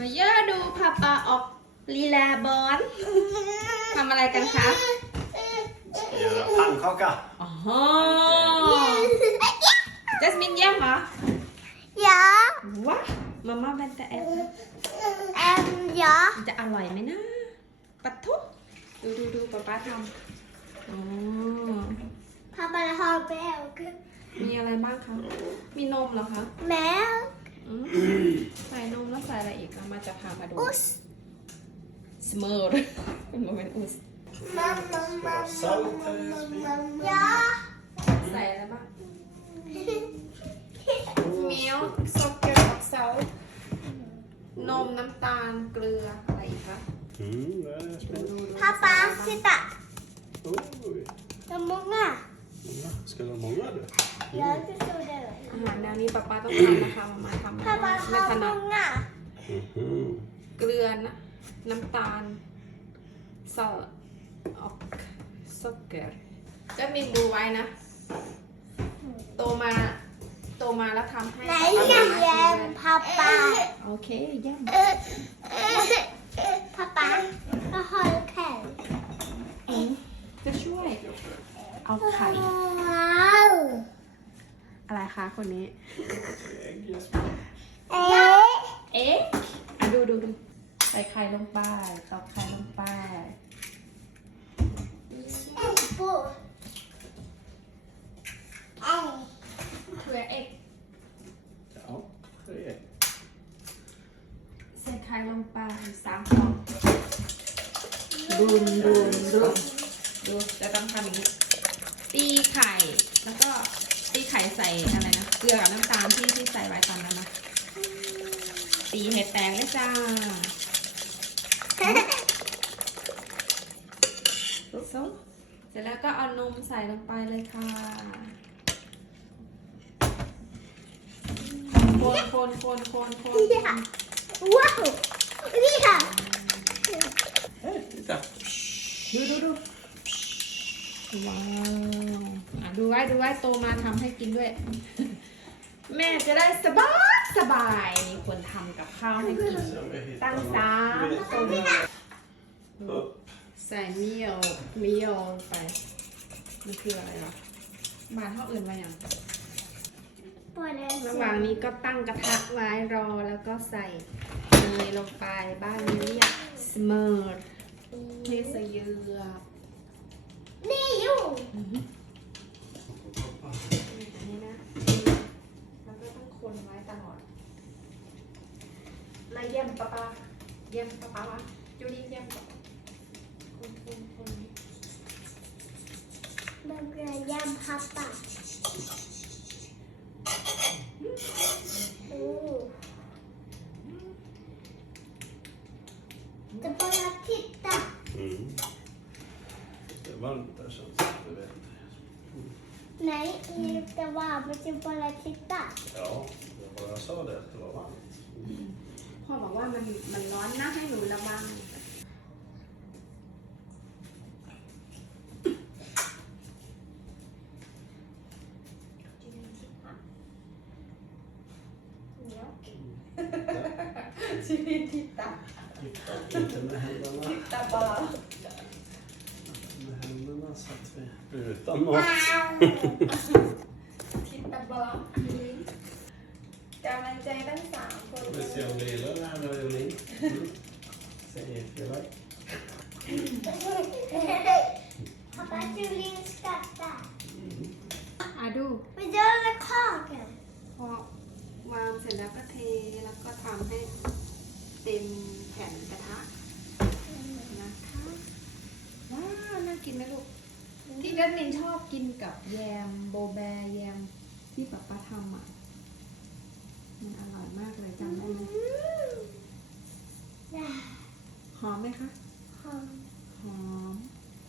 มาเยอะดูพาปาออกลีลาบอลทำอะไรกันคะ Göra pannkaka. อ๋อจัสมินเยี่ยมเหรอ Ja, ว้ามาม่าแบนแต่แอบ ähm, ja. มันจะอร่อยไหมนะปัดทุกดูดูดูป๊าป๊าทำอ๋อ Pappa har mjölk. มีอะไรบ้างคะ มีนมเหรอคะ Mjölk, อืม ใส่นมแล้วใส่อะไรอีกอะมาจะพามาดู ost. สเมอร์เป็นโมเมนต์อุส Mamma, mamma, salt mamma, här, mamma. Ja. ใส่อะไรบ้างมิลค์ซอกเกอร์กับเซลนมน้ำตาลเกลืออะไรอีกคะ Mm, där är små. Pappa, titta. Oj. Det är många. Ja, Ska du ha många du? Jag förstår det. อาหารแนวนี้ป๊าป๊าต้องทำนะคะมามาทำ Pappa ไม่ถ har นัด många. Mhm. เกลือนะน้ำตาลซอส och socker จะมินดูไว้นะ โตมา โตมาแล้วทำให้ Nej, ป๊าป๊ามา igen, pappa. โอเคเยี่ยม Pappa, jag har en kväll. จะช่วย เอาไข่ Wow. อะไรคะคนนี้ Ägg, Jesper. Eh. เอ๊ะอะดูดูดูใส่ไข่ลงไปตอกไข่ลงไป Två. En. เพื่อเอ็ก Ja, tre ägg. ใส่ไข่ลงไปสามฟอง ดูนดูนดูนดูจะต้องทำอย่างนี้ ตีไข่ แล้วก็ตีไข่ใส่อะไรนะ เกลือกับน้ำตาลที่ที่ใส่ไว้ตอนนั้นนะ ตีเห็ดแตกเลยจ้าซุปเสร็จแล้วก็เอานมใส่ลงไปเลยค่ะ คนคนคนคนคน Ja. Wow. Ja. Hej, titta. ดูดูดูว้าวอะ ดูไว้ดูไว้โตมาทำให้กินด้วย แม่จะได้สบายสบายมีคนทำกับข้าวให้กิน Så vi hittar Tack, något. Sam. Vi- Upp. ใส่เมียวเมียวลงไปมันคืออะไรวะบ้านเขาอื่นว่าอย่าง Både ระหว่างนี้ก็ตั้งกระทะไว้รอแล้วก็ใส่เนยลงไปบ้านนี้เรียกสเมอร์เทใส่เยือก nio. อันนี้นะ แล้วก็ต้องคนไว้ ลอดแล้วเยี่ยมป้าป้าเยี่ยมป้าป้าวะยูรีเยี่ยมป้าคุณคุณคุณเบอร์เกอร์ยมพับปะาอ้จะบอลทิตตา Mm. Det är varmt där känns det. det vet ยไหนอีจะว่ามันจะบอลทิตตา Ja, det var jag sa det att det var varmt. พ่อบอกว่ามันมันร้อนนะให้หนูระวังชิลินทิตา Titta inte med händerna. ตาบอ Med händerna så att vi blir utan mat. Säg if you like. Pappa, du vill skratta. อะดู Vi gör kakor. พอวางเสร็จแล้วก็เทแล้วก็ทำให้เต็มแผ่นกระทะนะคะว้าวน่ากินไหมลูกที่เดนมินชอบกินกับแยมโบแบแยมที่ป๊าป้าทำอะมันอร่อยมากเลยจำได้ไหม Ja. หอม ไหมคะ Har หอม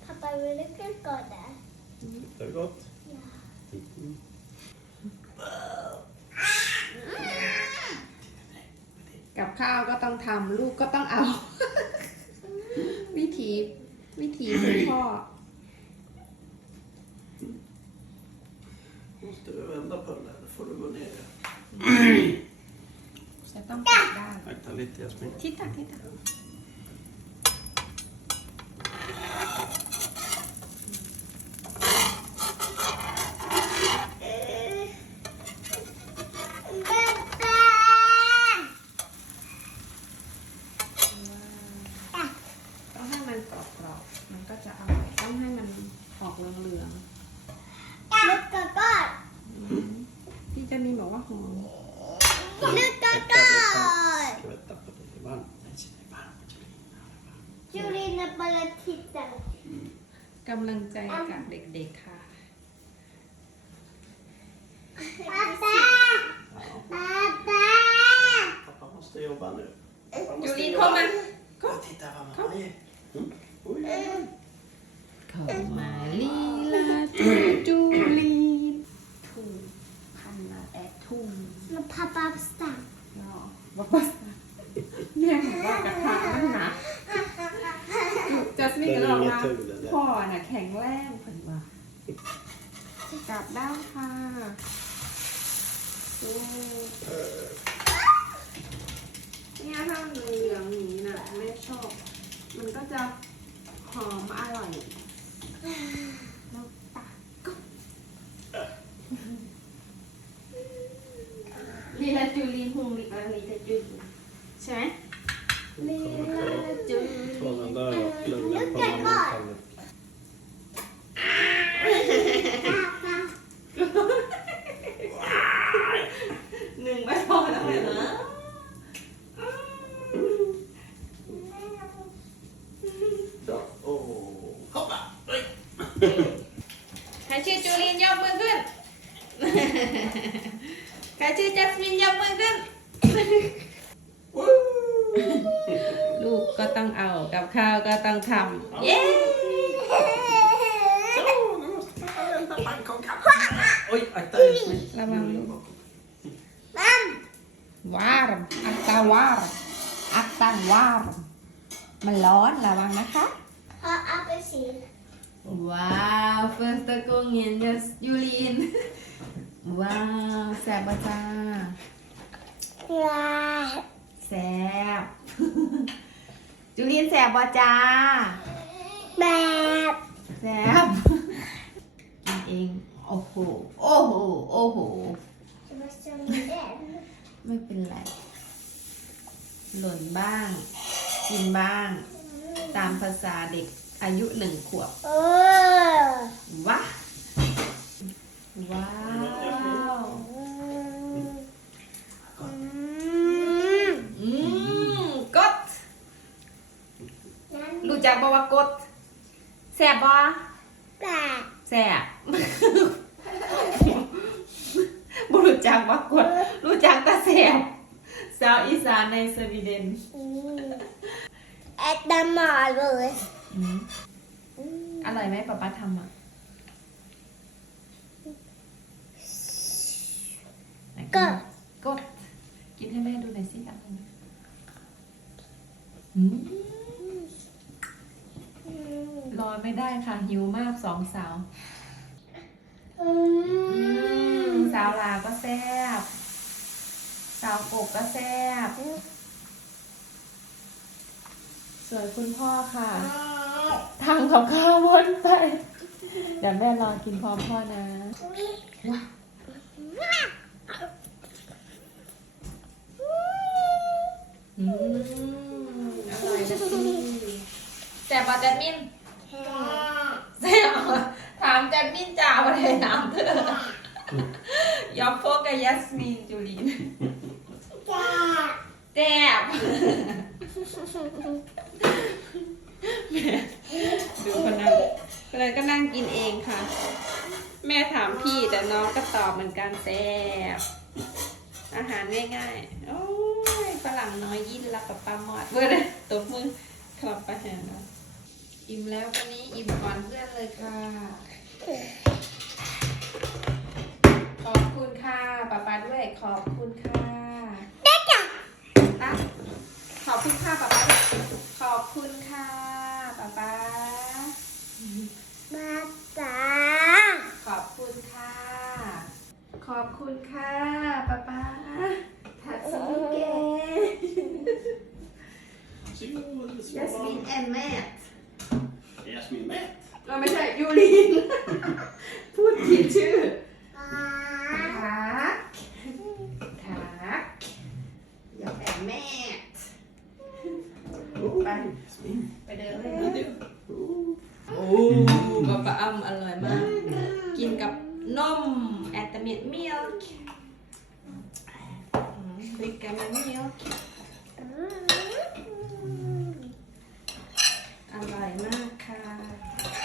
Pappa, vill du koka det? Det är gott. Ja. Mm. กับข้าวก็ต้องทำลูกก็ต้องเอา วิธีวิธีคุณพ่อ Måste vi vända på den där? Då får du gå ner. จะต้องกลับด้าน Akta lite Jasmin. Titta, titta. Pappa! ต้องให้มันกรอบๆ มันก็จะอร่อย ต้องให้มันออกเหลือง Look at God! ๆอืมพี่จันนี่บอกว่าหอม Look at Vänta, God! Ska vi tappa det i varmt? Nej, det är varmt. Julina bara tittar. กำลังใจจากเด็กๆค่ะ Pappa! Pappa! Pappa måste jobba nu. Pappa måste Jolin, jobba. kom här. Kom. Titta vad mamma är. Mm. Oj, oj, oj. เข้ามาลีลาจูจูลีนทุ่งพันนาแอดทุ่ง Pappa stann. รอบอกว่าแม่บอกว่ากระทะมันหนักจัสมินก็ Den บอก är ว่า inget tung den พ่อ där. น่ะแข็งแรงเพิ่นว่ากลับด้านค่ะโอ้เนี่ยถ้ามันเหลืองๆอย่างนี้นะแม่ชอบ มันก็จะหอมอร่อยแล้วตักก็ลีลาจูลีหุงลีลาลีลาจูลีใช่ไหมลีลาจูลี Ta den där och lugna på mamma. หนึ่งไม่พอแล้วเลยนะ Så. Åh. Hoppa! Oj. ใครชื่อจูลินยกมือขึ้น ใครชื่อจัสมินยกมือขึ้น ลูกก็ต้องเอากับข้าวก็ต้ องทำเย้ Så, nu måste pappa vända pannkakan. Oj, akta Jasmin. Lavang Jolin lugg. bakom. Mam! วาร์มอัตตาวาร์มอัตตาวาร์มมันร้อนระวังนะคะ Ha apelsin. ว้าวเฟิร์สตะโกงเงียนจัสยูลินว้าวแซ่บปะจ้า Ja. แซบ จูเลียนแซบบอจ้า Bab. แซบกินเองโอ้โหโอ้โหโอ้โห Det var så mycket. ไม่เป็นไร หล่นบ้าง กินบ้าง ตามภาษาเด็กอายุหนึ่งขวบ Åh! ว้าว้าว Mm. อืมกด รู้จักบอกว่ากดแซบบอ Bab. แซ่บบ่รู้จักว่ากด รู้จักแต่แซ่บสาวอีสานในสวีเดน Mm. Äta malus. อร่อยไหมป๊าป๊าทำอะไหนก็กดกินให้แม่ดูหน่อยสิอร่อยไหมอืม Mm. รอ ไม่ได้ค่ะ หิวมากสองสาว Mm. สาวลาก็แซ่บสาวกบก็แซ่บส่วนคุณพ่อค่ะทางกับข้าววนไป เดี๋ยวแม่รอกินพร้อมพ่อนะว้าอืมอร่อยนะสิแซ่บป่ะแจดมินแซ่บอะ ถามแจดมินจ่าว่าได้น้ำเธอยอมโฟกับยัสมินจูลินแซ่บดูคนนั้นคนนั้นก็นั่งกินเองค่ะ แม่ถามพี่แต่น้องก็ตอบเหมือนกันแซ่บอาหารง่ายๆ โอ้ยฝรั่งน้อยยินรับกับปลาหมอดเว้ยเลยตบมือคลับประหารนะ อิ่มแล้ววันนี้อิ่มก่อนเพื่อนเลยค่ะ ขอบคุณค่ะป้าป้าด้วยขอบคุณค่ะตั้งขอบคุณค่ะป้าป้าด้วยขอบคุณค่ะป้าป้า Baba. ขอบคุณค่ะ ขอบคุณค่ะป้าป้าทัดสมุเก Jasmin and Matt Jasmin med. เราไม่ใช่ยูรีน พูดผิดชื่อ ทัก ทักอย่าแอบแม่ Oh, Bye. Jasmin. ไปเดินเลยโอ้บะปะอ้ำอร่อยมาก กินกับนมแอตเมดมิลค์บริกาเมดมิลค์อร่อยมากค่ะ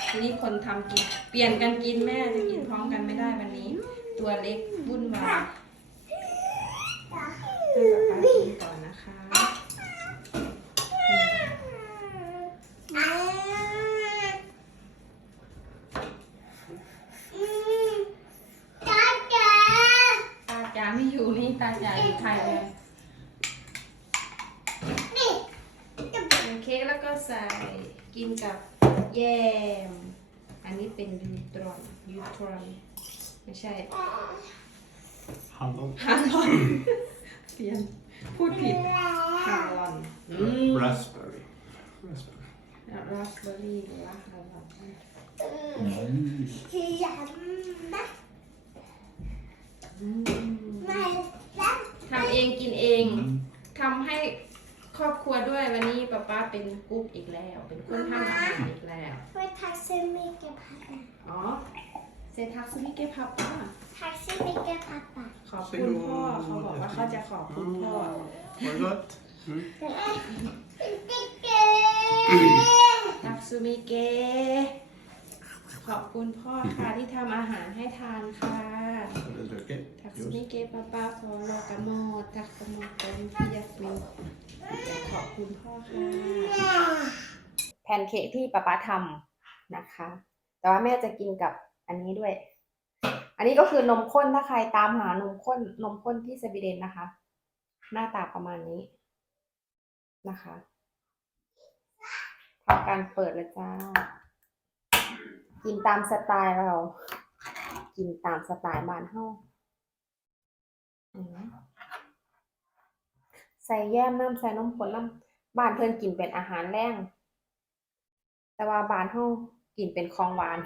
ทีนี้คนทำกิน เปลี่ยนกันกินแม่จะกินพร้อมกันไม่ได้วันนี้ ตัวเล็กวุ่นวายให้ป๊าป๊ากินก่อนนะคะตาจ๋าตาจ๋าไม่อยู่นี่ตาจ๋าอยู่ไทยเลยเค้กแล้วก็ใส่กินกับแยม เป็นยูทรอนยูทรอนไม่ใช่ Hallon. ฮาร์ลอนเปลี่ยนพูดผิดฮาร์ลอนอืม Raspberry. Raspberry. ราสเบอร์รี่หรือว่าฮาร์ลอนที่ยำนะอืมไม่รัก ทำเองกินเองทำให้ครอบครัวด้วย วันนี้ป๊าป๊าเป็นกุ๊กอีกแล้ว เป็นคนทำอาหารอีกแล้ว ไปทักซิมิเกะพัปปะอ๋อเซทักซูมิเกะพับป้าทักซิมิเกะพัปปะขอบคุณพ่อเขาบอกว่าเขาจะขอบคุณพ่อ Var det gott? Mm. ติ๊กเกทักซูมิเกะ ขอบคุณพ่อค่ะที่ทำอาหารให้ทานค่ะ Har du druckit? ทักซูมิเกะป้าป้าพอโลกาโมทักกโมเต็มพี่ยัสมินขอบคุณพ่อค่ะ แพนเค้กที่ป้าป้าทำนะคะ แต่ว่าแม่จะกินกับอันนี้ด้วย อันนี้ก็คือนมข้นถ้าใครตามหานมข้นนมข้นที่สวีเดนนะคะ หน้าตาประมาณนี้นะคะทำการเปิดเลยจ้า กินตามสไตล์เรา กินตามสไตล์บ้านเฮาใส่แยมน้ำใส่นมข้นน้ำบ้านเพิ่อนกินเป็นอาหารแรงแต่ว่าบ้านเฮากินเป็นของหวาน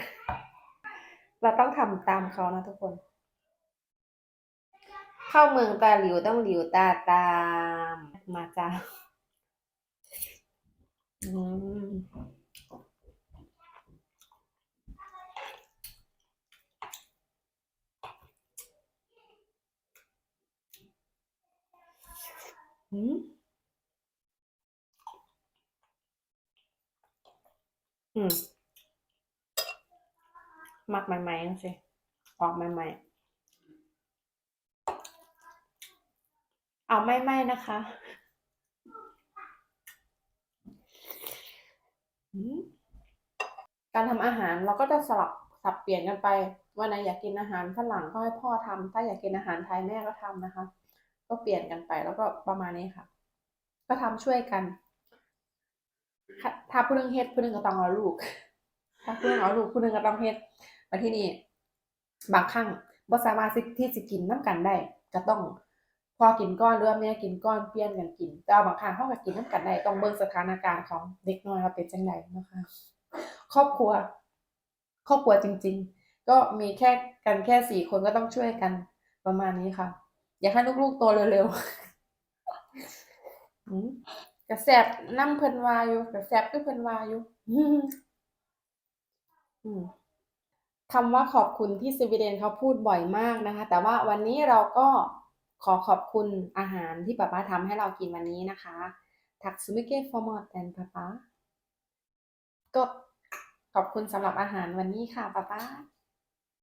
เราต้องทำตามเขานะทุกคน เข้าเมืองตาหลิวต้องหลิวตาตามมาจ้าอืม อืมอืมหมักใหม่ๆนั่นสิออกใหม่ๆ เอาไม่ไม่นะคะการทำอาหารเราก็จะสลับสับเปลี่ยนกันไป วันไหนอยากกินอาหารฝรั่งก็ให้พ่อทำถ้าอยากกินอาหารไทยแม่ก็ทำนะคะ ก็เปลี่ยนกันไปแล้วก็ประมาณนี้ค่ะ ก็ทำช่วยกันถ้าผู้นึงเฮ็ดผู้นึงก็ต้องเอาลูก ถ้าผู้นึงเอาลูกผู้นึงก็ต้องเฮ็ดมาที่นี่บางครั้งบ่สามารถสิที่จะกินน้ำกันได้ ก็ต้องพอกินก้อนหรือว่าแม่กินก้อนเปลี่ยนกันกินแต่าบางครั้งเขาก็กินน้ำกันได้ต้องเบิ่งสถานการณ์ของเด็กน้อยว่าเป็นจังไดนะคะ ครอบครัว ครอบครัวจริง ๆ ก็มีแค่กันแค่สี่คนก็ต้องช่วยกันประมาณนี้ค่ะ อยากให้ลูกๆโตเร็วๆอืมกระแสบน้ำเพิ่นวาอยู่กระแสบก็เพิ่นวาอยู่อืมคำว่าขอบคุณที่สวีเดนเขาพูดบ่อยมากนะคะ แต่ว่าวันนี้เราก็ขอขอบคุณอาหารที่ป๊าป๊าทำให้เรากินวันนี้นะคะทักซูมิเกะฟอร์มอตแอนป๊าป๊าก็ขอบคุณสำหรับอาหารวันนี้ค่ะป๊าป๊า